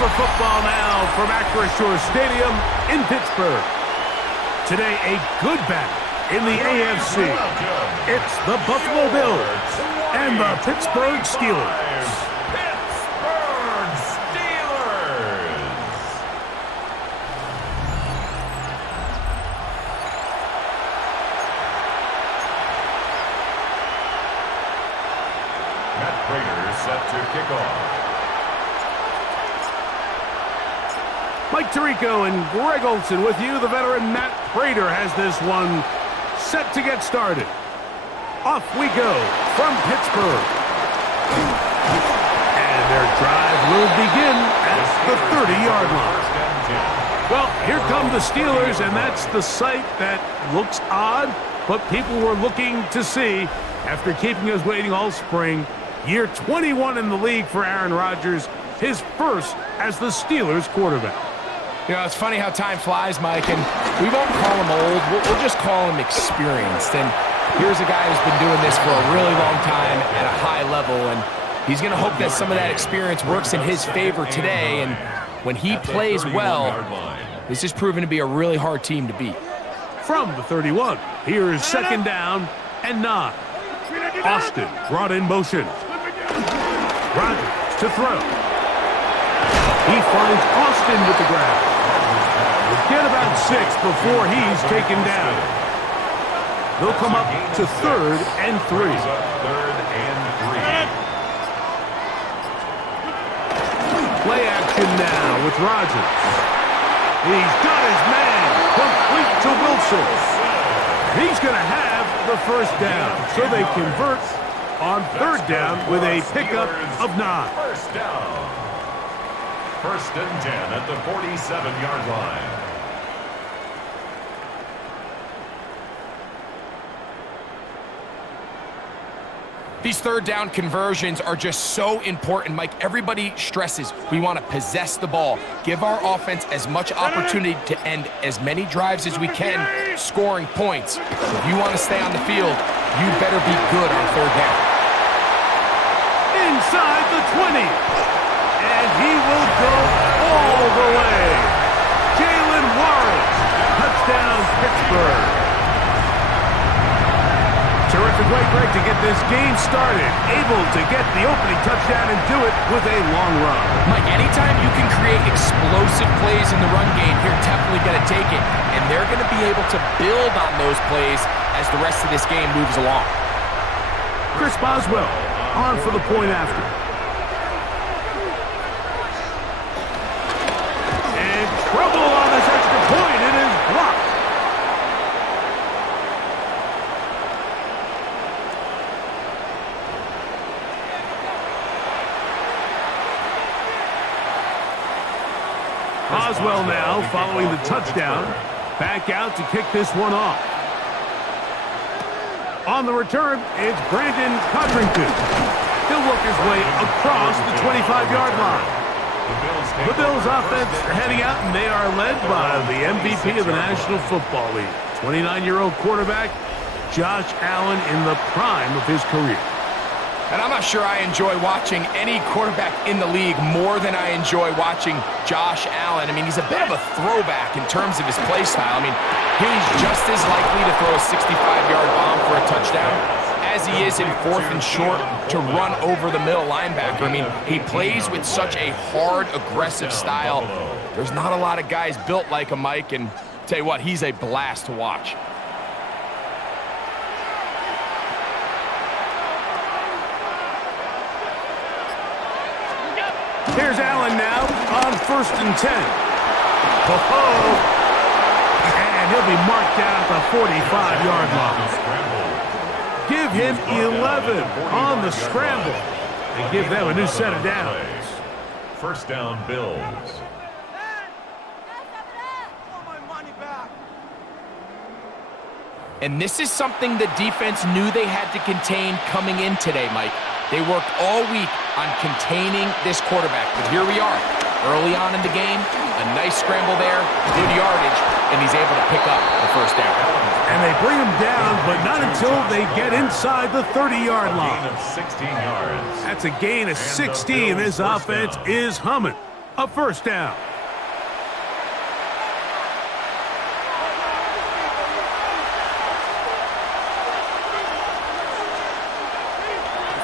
for football now from Acrisure Stadium in Pittsburgh. Today, a good battle in the AFC. It's the Buffalo Bills and the Pittsburgh Steelers. Pittsburgh Steelers. Matt Prater set to kick off. Mike Tirico and Greg Olson with you. The veteran Matt Prater has this one set to get started. Off we go from Pittsburgh. And their drive will begin at the 30-yard line. Well, here come the Steelers, and that's the sight that looks odd, but people were looking to see after keeping us waiting all spring. Year 21 in the league for Aaron Rodgers, his first as the Steelers quarterback. You know, it's funny how time flies, Mike, and we won't call him old. We'll just call him experienced. And here's a guy who's been doing this for a really long time at a high level, and he's going to hope that some of that experience works in his favor today. And when he plays well, this is proven to be a really hard team to beat. From the 31, here is second down and 9. Austin brought in motion. Rodgers to throw. He finds Austin with the grab. Get about 6 before he's taken down. They'll come up to 3rd and 3. Play action now with Rodgers. He's got his man complete to Wilson. He's going to have the first down, so they convert on 3rd down with a pickup of 9. First down. 1st and 10 at the 47-yard line. These 3rd down conversions are just so important, Mike. Everybody stresses we want to possess the ball, give our offense as much opportunity to end as many drives as we can, scoring points. If you want to stay on the field, you better be good on 3rd down. Inside the 20. And he will go all the way. Jalen Warren, touchdown Pittsburgh. Terrific way, Greg, to get this game started. Able to get the opening touchdown and do it with a long run. Mike, anytime you can create explosive plays in the run game, you're definitely going to take it. And they're going to be able to build on those plays as the rest of this game moves along. Chris Boswell on for the point after. Trouble on this extra point. It is blocked. Boswell now following the touchdown. Back out to kick this one off. On the return, it's Brandon Codrington. He'll work his way across the 25-yard line. The Bills offense heading out, and they are led by the MVP of the National Football League, 29-year-old quarterback Josh Allen in the prime of his career. And I'm not sure I enjoy watching any quarterback in the league more than I enjoy watching Josh Allen. I mean, he's a bit of a throwback in terms of his play style. I mean, he's just as likely to throw a 65-yard bomb for a touchdown as he is in 4th and short to run over the middle linebacker. I mean, he plays with such a hard, aggressive style. There's not a lot of guys built like him, Mike, and tell you what, he's a blast to watch. Here's Allen now on 1st and 10. Oh, and he'll be marked down at the 45-yard line. Give him 11 on the scramble and give them a new set of downs. 1st down, Bills. And this is something the defense knew they had to contain coming in today, Mike. They worked all week on containing this quarterback, but here we are. Early on in the game, a nice scramble there, good yardage, and he's able to pick up the 1st down. And they bring him down, but not until they get inside the 30-yard line. Gain of 16 yards. That's a gain of 16. This offense is humming. a first down.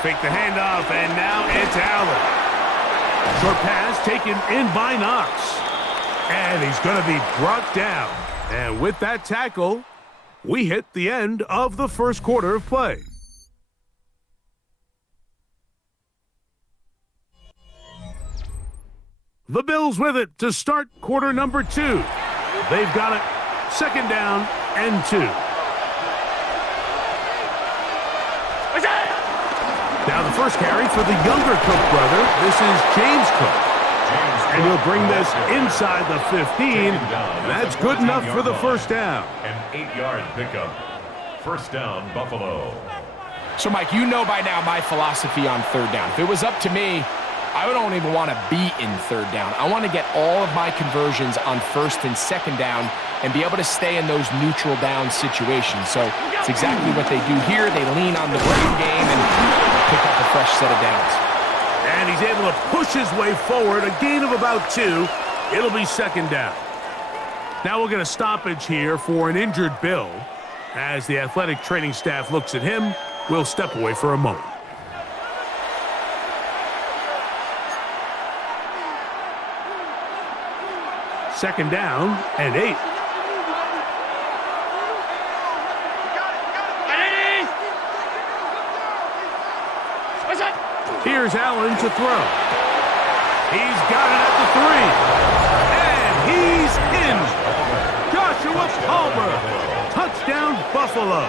Fake the handoff, and now it's Allen. Short pass taken in by Knox. And he's going to be brought down. And with that tackle, we hit the end of the first quarter of play. The Bills with it to start quarter number 2. They've got it, second down and 2. Now the first carry for the younger Cook brother. This is James Cook. And he'll bring this inside the 15. That's good enough for the first down. An 8-yard pickup. First down, Buffalo. So, Mike, you know by now my philosophy on third down. If it was up to me, I don't even want to be in third down. I want to get all of my conversions on first and second down and be able to stay in those neutral down situations. So it's exactly what they do here. They lean on the brain game and pick up a fresh set of downs. And he's able to push his way forward, a gain of about 2. It'll be second down. Now we'll get a stoppage here for an injured Bill. As the athletic training staff looks at him, we'll step away for a moment. Second down and 8. Here's Allen to throw. He's got it at the 3. And he's in. Joshua Palmer. Touchdown, Buffalo.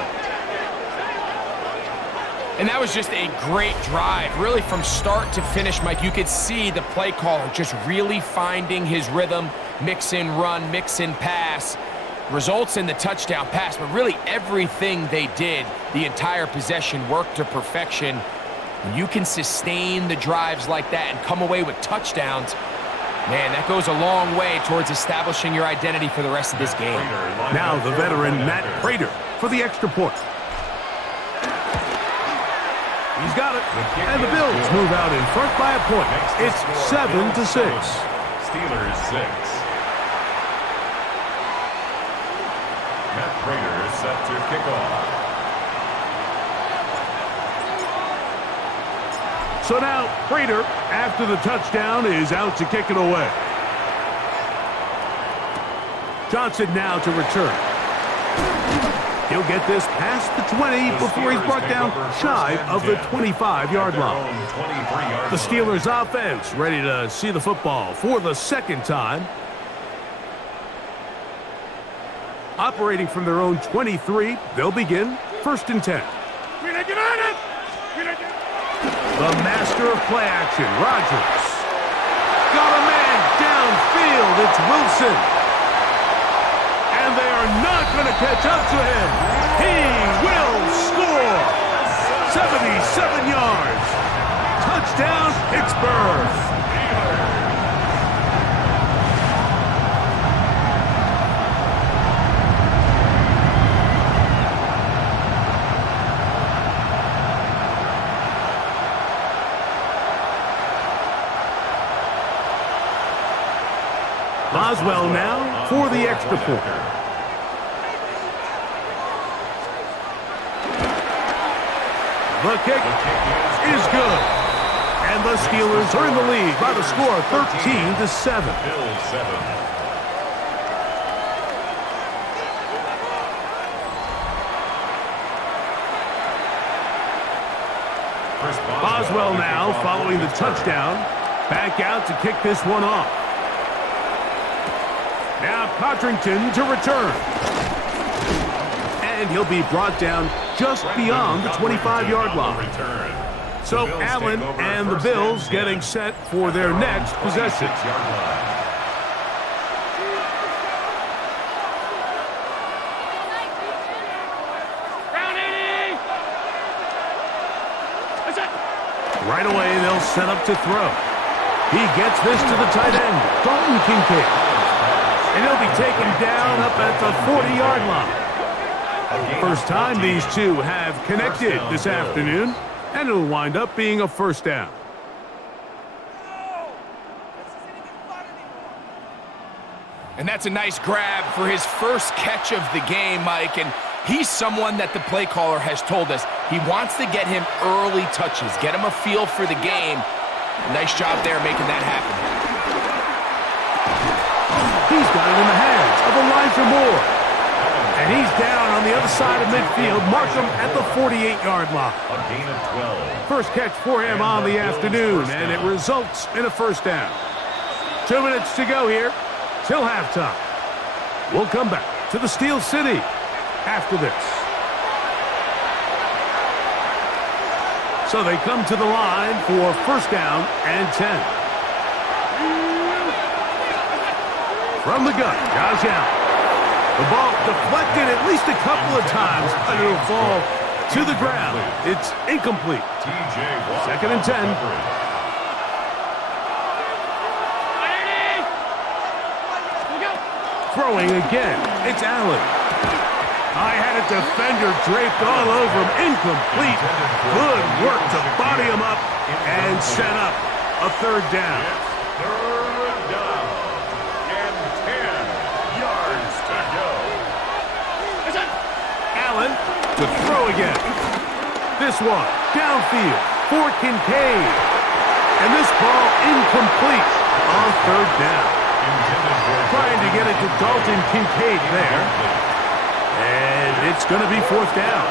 And that was just a great drive. Really from start to finish, Mike, you could see the play caller just really finding his rhythm. Mix in run, mix in pass. Results in the touchdown pass. But really everything they did, the entire possession, worked to perfection. When you can sustain the drives like that and come away with touchdowns, man, that goes a long way towards establishing your identity for the rest of this game. Now the veteran Matt Prater for the extra point. He's got it, and the Bills move out in front by a point. It's 7-6. Steelers 6. Matt Prater is set to kick off. So now Prater, after the touchdown, is out to kick it away. Johnson now to return. He'll get this past the 20 before he's brought down shy of the 25-yard line. The Steelers offense ready to see the football for the second time. Operating from their own 23, they'll begin first and 10. The master of play action, Rodgers. Got a man downfield, it's Wilson. And they are not going to catch up to him. He will score. 77 yards. Touchdown, Pittsburgh. Boswell now for the extra point. The kick is good. And the Steelers are in the lead by the score of 13-7. Boswell now following the touchdown. Back out to kick this one off. Now Codrington to return. And he'll be brought down just beyond the 25-yard line. So Allen and the Bills getting set for their next possession. Right away, they'll set up to throw. He gets this to the tight end, Dalton Kincaid. And he'll be taken down up at the 40-yard line. First time these two have connected this afternoon, and it'll wind up being a first down. And that's a nice grab for his first catch of the game, Mike. And he's someone that the play caller has told us he wants to get him early touches, get him a feel for the game. Nice job there making that happen. He's got it in the hands of Elijah Moore. And he's down on the other side of midfield. Mark him at the 48-yard line. A gain of 12. First catch for him on the afternoon, and it results in a first down. 2 minutes to go here till halftime. We'll come back to the Steel City after this. So they come to the line for first down and 10. From the gun, Josh Allen. The ball deflected at least a couple of times, but it'll fall to the ground. It's incomplete. Second and 10. Throwing again, it's Allen. I had a defender draped all over him. Incomplete. Good work to body him up and set up a third down. Third down and 10 yards to go. Allen to throw again. This one downfield for Kincaid. And this ball incomplete on third down. Trying to get it to Dalton Kincaid there. And it's going to be fourth down.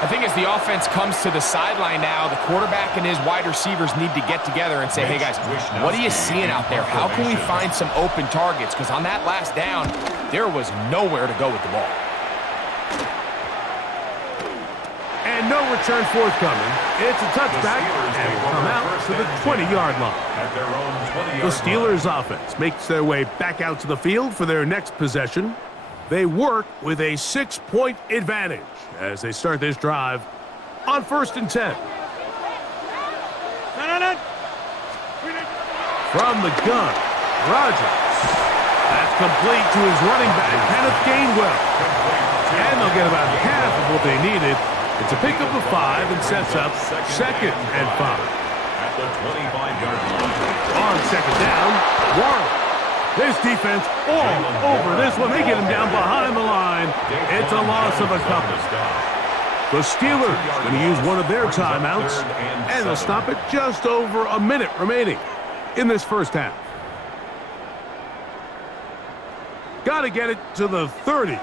I think as the offense comes to the sideline now, the quarterback and his wide receivers need to get together and say, hey guys, what are you seeing out there? How can we find some open targets? Because on that last down, there was nowhere to go with the ball. And no return forthcoming. It's a touchback, and will come out to the 20-yard line. The Steelers' offense makes their way back out to the field for their next possession. They work with a 6-point advantage as they start this drive on first and 10. From the gun, Rodgers. That's complete to his running back, Kenneth Gainwell. And they'll get about half of what they needed. It's a pickup of 5 and sets up second and 5. At the 25-yard line. On second down, Warren. This defense all over this one. They get him down behind the line. It's a loss of a couple. The Steelers going to use one of their timeouts, and they'll stop it just over a minute remaining in this first half. Got to get it to the 30.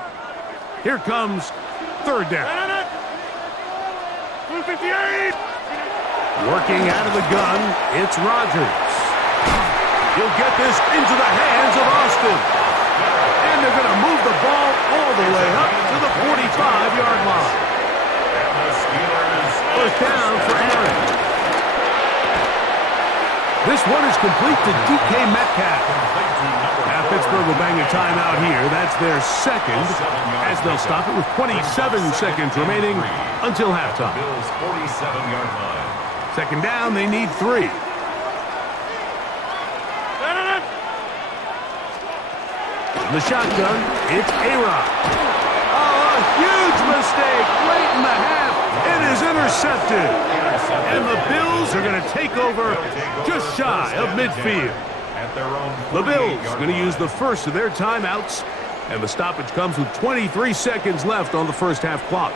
Here comes third down. 58. Working out of the gun, it's Rodgers. He'll get this into the hands of Austin. And they're going to move the ball all the way up to the 45-yard line. First down for Aaron. This one is complete to DK Metcalf. Now Pittsburgh will bang a timeout here. That's their second, as they'll stop it with 27 seconds remaining until halftime. Bills 47-yard line. Second down, they need 3. The shotgun, it's A-Rod. Oh, a huge mistake late in the half. It is intercepted. And the Bills are going to take over just shy of midfield. The Bills are going to use the first of their timeouts, and the stoppage comes with 23 seconds left on the first half clock.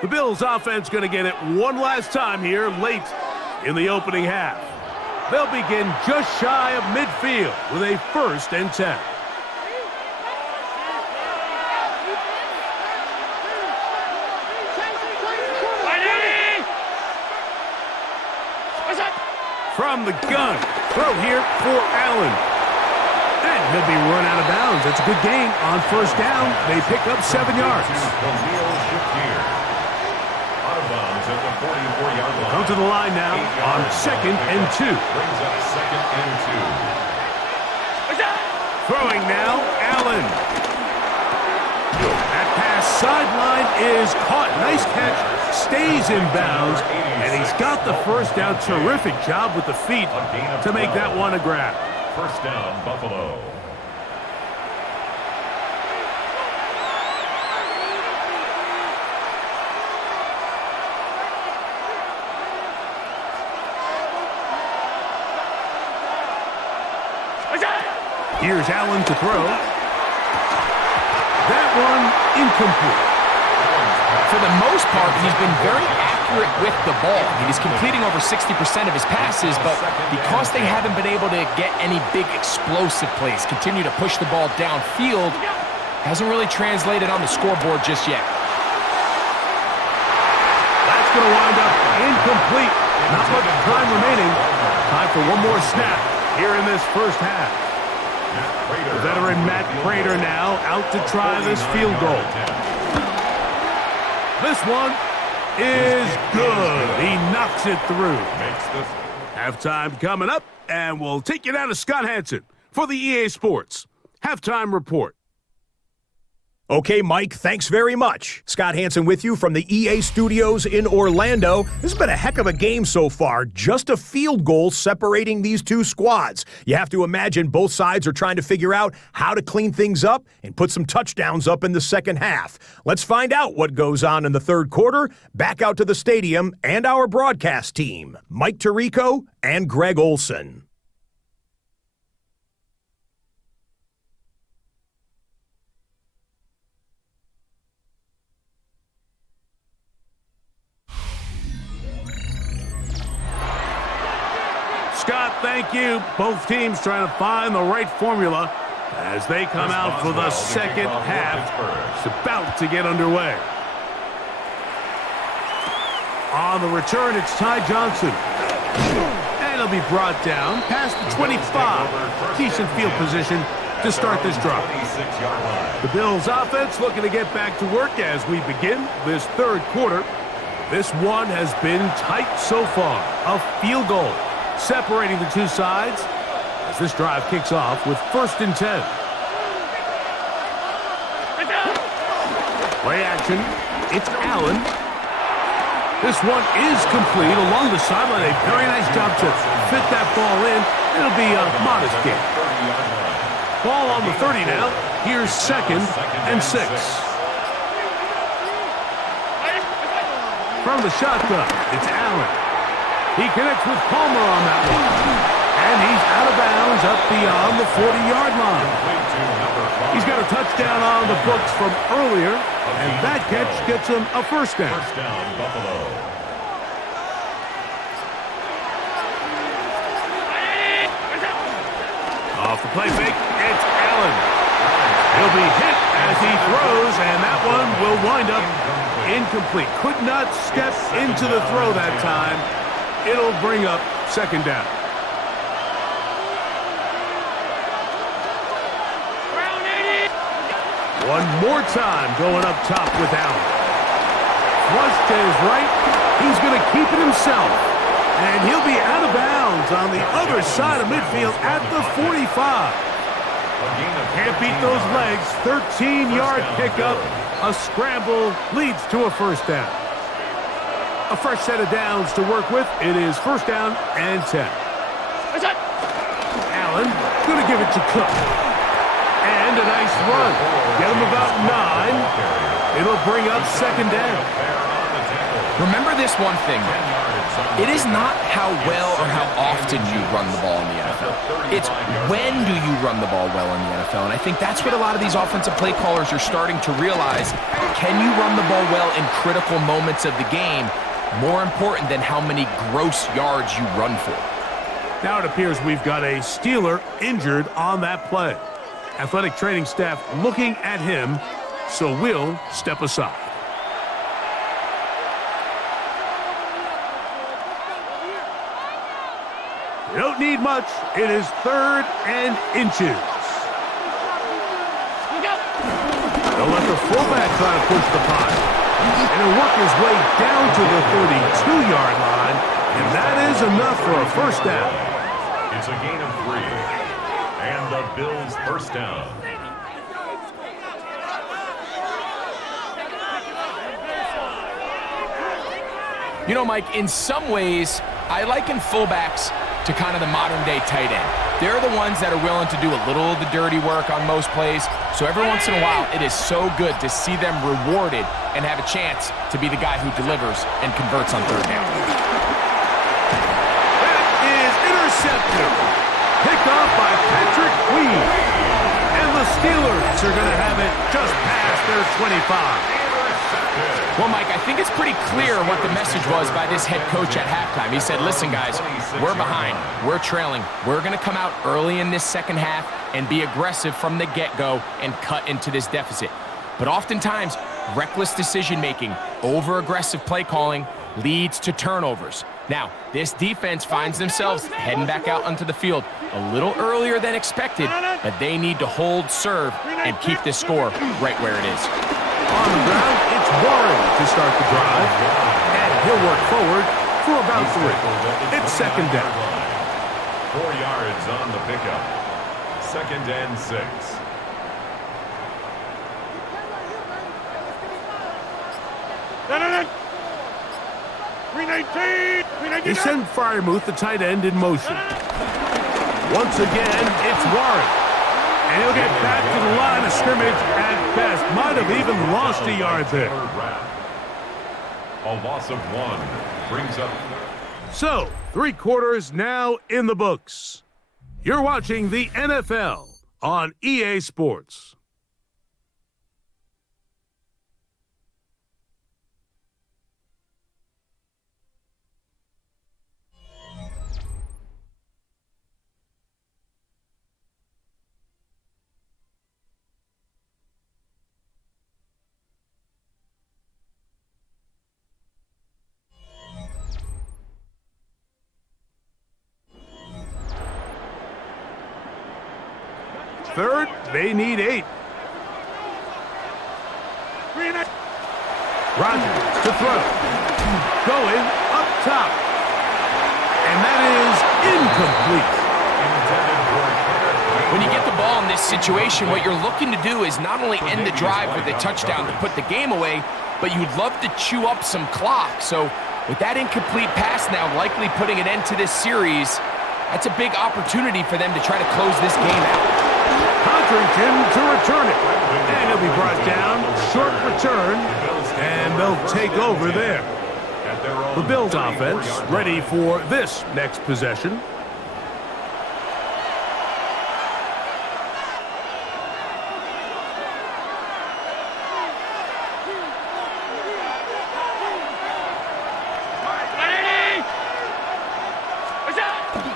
The Bills offense going to get it one last time here late in the opening half. They'll begin just shy of midfield with a first and 10. From the gun, throw here for Allen. And he'll be run out of bounds. That's a good gain on first down. They pick up 7 yards. Come to the line now on second and 2. Brings up second and 2. Throwing now, Allen. That pass sideline is caught. Nice catch. Stays in bounds. And he's got the first down. Terrific job with the feet to make that one a grab. First down, Buffalo. Here's Allen to throw. That one incomplete. For the most part, he's been very accurate with the ball. He's completing over 60% of his passes, but because they haven't been able to get any big explosive plays, continue to push the ball downfield, hasn't really translated on the scoreboard just yet. That's going to wind up incomplete. Not much time remaining. Time for one more snap here in this first half. The veteran Matt Prater now out to try this field goal. This one is good. He knocks it through. Halftime coming up, and we'll take you down to Scott Hanson for the EA Sports Halftime Report. Okay, Mike, thanks very much. Scott Hanson with you from the EA Studios in Orlando. This has been a heck of a game so far. Just a field goal separating these two squads. You have to imagine both sides are trying to figure out how to clean things up and put some touchdowns up in the second half. Let's find out what goes on in the third quarter. Back out to the stadium and our broadcast team, Mike Tirico and Greg Olson. Scott, thank you. Both teams trying to find the right formula as they come out for the second half. It's about to get underway. On the return, it's Ty Johnson. And he'll be brought down past the 25. Decent field position to start this drive. The Bills offense looking to get back to work as we begin this third quarter. This one has been tight so far. A field goal separating the two sides as this drive kicks off with 1st and 10. Play action. It's Allen. This one is complete along the sideline. A very nice job to fit that ball in. It'll be a modest gain. Ball on the 30 now. Here's 2nd and 6. From the shotgun, it's Allen. He connects with Palmer on that one. And he's out of bounds up beyond the 40-yard line. He's got a touchdown on the books from earlier, and that catch gets him a first down. First down, Buffalo. Off the play fake, it's Allen. He'll be hit as he throws, and that one will wind up incomplete. Could not step into the throw that time. It'll bring up 2nd down. One more time going up top with Allen. Flush to his right. He's going to keep it himself. And he'll be out of bounds on the other side of midfield at the 45. Can't beat those legs. 13-yard pickup. A scramble leads to a first down. A fresh set of downs to work with. It is 1st down and 10. Allen going to give it to Cook. And a nice run. Get him about 9. It'll bring up 2nd down. Remember this one thing. It is not how well or how often you run the ball in the NFL. It's when do you run the ball well in the NFL. And I think that's what a lot of these offensive play callers are starting to realize. Can you run the ball well in critical moments of the game? More important than how many gross yards you run for. Now it appears we've got a Steeler injured on that play. Athletic training staff looking at him, so we'll step aside. You don't need much. It is 3rd and inches. They'll let the fullback try to push the pile. And he'll work his way down to the 32-yard line, and that is enough for a first down. It's a gain of 3. And the Bills' first down. You know, Mike, in some ways, I liken fullbacks to kind of the modern-day tight end. They're the ones that are willing to do a little of the dirty work on most plays. So every once in a while, it is so good to see them rewarded and have a chance to be the guy who delivers and converts on third down. That is intercepted. Picked off by Patrick Queen. And the Steelers are going to have it just past their 25. Well, Mike, I think it's pretty clear what the message was by this head coach at halftime. He said, listen, guys, we're behind. We're trailing. We're going to come out early in this second half and be aggressive from the get-go and cut into this deficit. But oftentimes, reckless decision-making, over-aggressive play calling leads to turnovers. Now, this defense finds themselves heading back out onto the field a little earlier than expected, but they need to hold serve and keep this score right where it is. On the ground, it's Warren to start the drive, and he'll work forward for about 3. It's second down. 4 yards on the pickup. 2nd and 6. They send Fryermuth, the tight end, in motion. Once again, it's Warren. And he'll get back to the line of scrimmage at best. Might have even lost a yard there. A loss of 1 brings up. So, 3 quarters now in the books. You're watching the NFL on EA Sports. Third, they need 8. Rodgers to throw. Going up top. And that is incomplete. When you get the ball in this situation, what you're looking to do is not only end the drive with a touchdown to put the game away, but you'd love to chew up some clock. So with that incomplete pass now likely putting an end to this series, that's a big opportunity for them to try to close this game out. Codrington to return it. And he'll be brought down. Short return. And they'll take over there. The Bills offense ready for this next possession.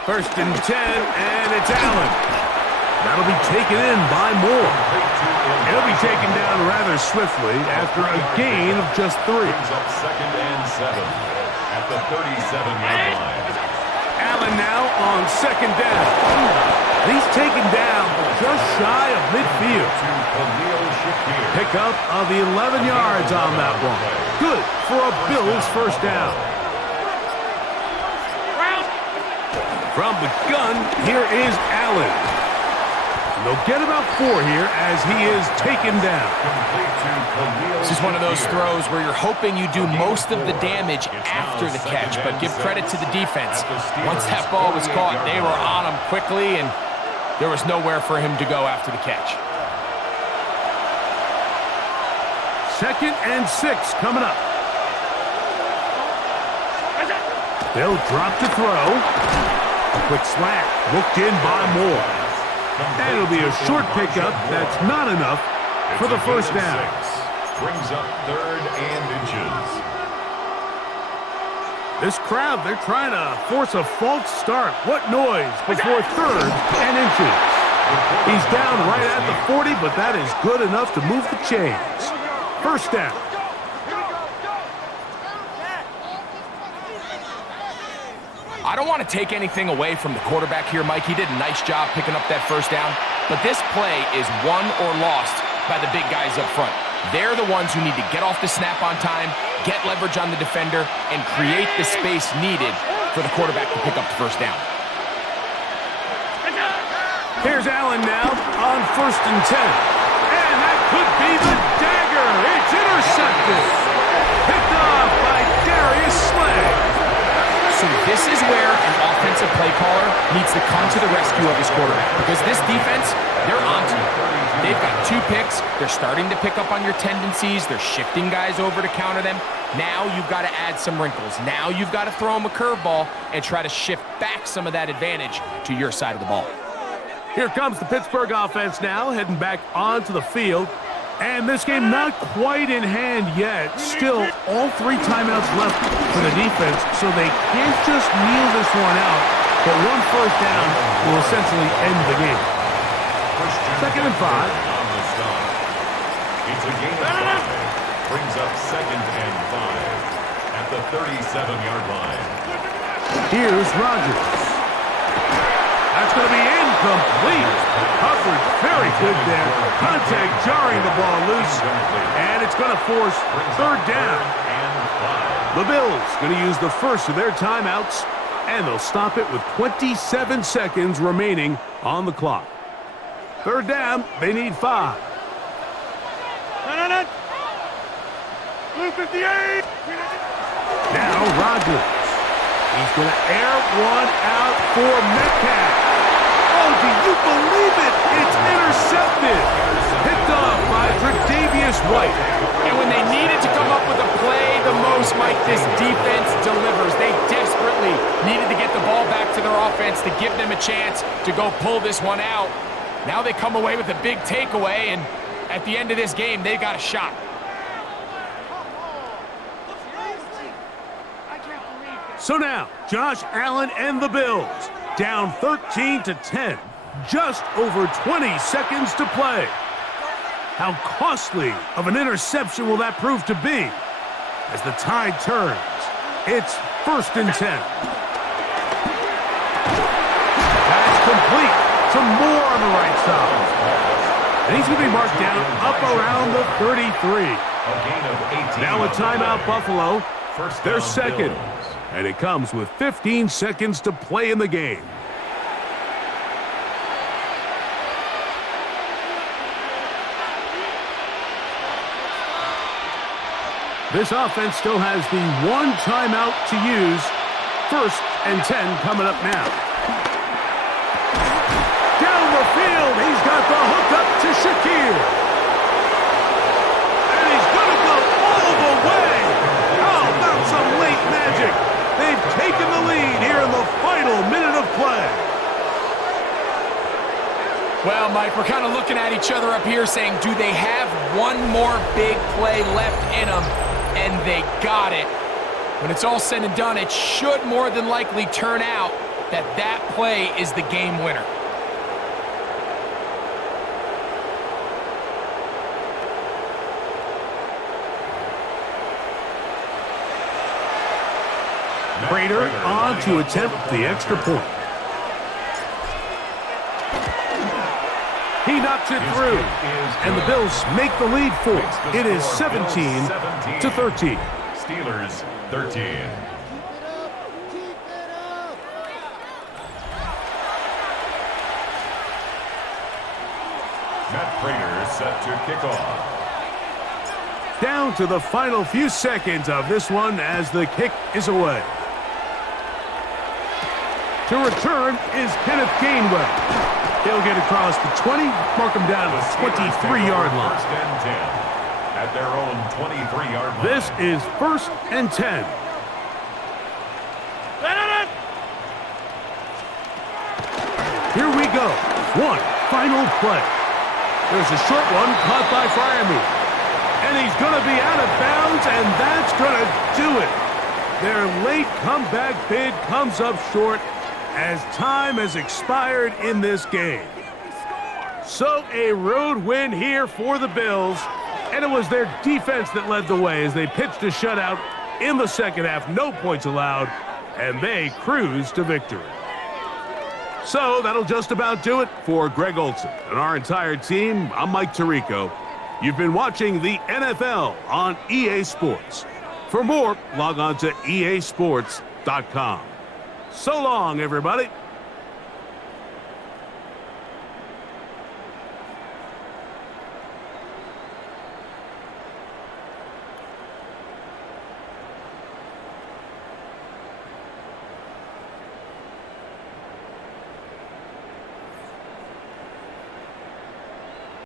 First and 10, and it's Allen. That'll be taken in by Moore. He'll be taken down rather swiftly after a gain of just 3. Brings up 2nd and 7 at the 37-yard line. Allen now on 2nd down. He's taken down just shy of midfield. Pickup of 11 yards on that one. Good for a Bills first down. From the gun, here is Allen. And they'll get about 4 here as he is taken down. This is one of those throws where you're hoping you do most of the damage after the catch, but give credit to the defense. Once that ball was caught, they were on him quickly, and there was nowhere for him to go after the catch. 2nd and 6 coming up. They'll drop to throw. A quick slant, looked in by Moore. And it'll be a short pickup that's not enough for the first down. Brings up 3rd and inches. This crowd, they're trying to force a false start. What noise before 3rd and inches. He's down right at the 40, but that is good enough to move the chains. First down. I don't want to take anything away from the quarterback here, Mike. He did a nice job picking up that first down. But this play is won or lost by the big guys up front. They're the ones who need to get off the snap on time, get leverage on the defender, and create the space needed for the quarterback to pick up the first down. Here's Allen now on 1st and 10. And that could be the dagger. It's intercepted. Picked off by Darius Slay. So this is where an offensive play caller needs to come to the rescue of his quarterback, because this defense, they're onto you. They've got 2 picks. They're starting to pick up on your tendencies. They're shifting guys over to counter them. Now you've got to add some wrinkles. Now you've got to throw them a curveball and try to shift back some of that advantage to your side of the ball. Here comes the Pittsburgh offense now, heading back onto the field. And this game not quite in hand yet. Still, all 3 timeouts left for the defense, so they can't just kneel this one out. But 1 first down will essentially end the game. 2nd and 5. It's a gain of 5. Brings up 2nd and 5 at the 37-yard line. Here's Rodgers. That's going to be incomplete. Coverage very good there. Contact jarring the ball loose. And it's going to force 3rd down. The Bills going to use the first of their timeouts, and they'll stop it with 27 seconds remaining on the clock. 3rd down, they need 5. Blue 58. Now Rodgers. He's going to air one out for Metcalf. Oh, do you believe it? It's intercepted. Picked off by Tre'Davious White. And when they needed to come up with a play the most, Mike, this defense delivers. They desperately needed to get the ball back to their offense to give them a chance to go pull this one out. Now they come away with a big takeaway, and at the end of this game, they got a shot. So now, Josh Allen and the Bills down 13-10. Just over 20 seconds to play. How costly of an interception will that prove to be? As the tide turns, it's 1st and 10. That's complete. Some more on the right side. And he's going to be marked down up around the 33. Now a timeout, Buffalo. They're 2nd. And it comes with 15 seconds to play in the game. This offense still has the 1 timeout to use. 1st and 10 coming up now. Down the field, he's got the hook up to Shakir. And he's going to go all the way. How about some late magic? They've taken the lead here in the final minute of play. Well, Mike, we're kind of looking at each other up here saying, do they have one more big play left in them? And they got it. When it's all said and done, it should more than likely turn out that that play is the game winner. Prater on to attempt the extra point. He knocks it through, and the Bills make the lead 4. It is 17-13. Steelers 13. Matt Prater set to kick off. Down to the final few seconds of this one as the kick is away. To return is Kenneth Gainwell. He'll get across the 20, mark him down to the 23-yard line. 1st and 10 at their own 23-yard line. This is 1st and 10. Here we go. 1 final play. There's a short one caught by Fryermuth. And he's going to be out of bounds, and that's going to do it. Their late comeback bid comes up short as time has expired in this game. So a road win here for the Bills, and it was their defense that led the way as they pitched a shutout in the 2nd half. No points allowed, and they cruised to victory. So that'll just about do it for Greg Olson and our entire team. I'm Mike Tirico. You've been watching the NFL on EA Sports. For more, log on to easports.com. So long, everybody.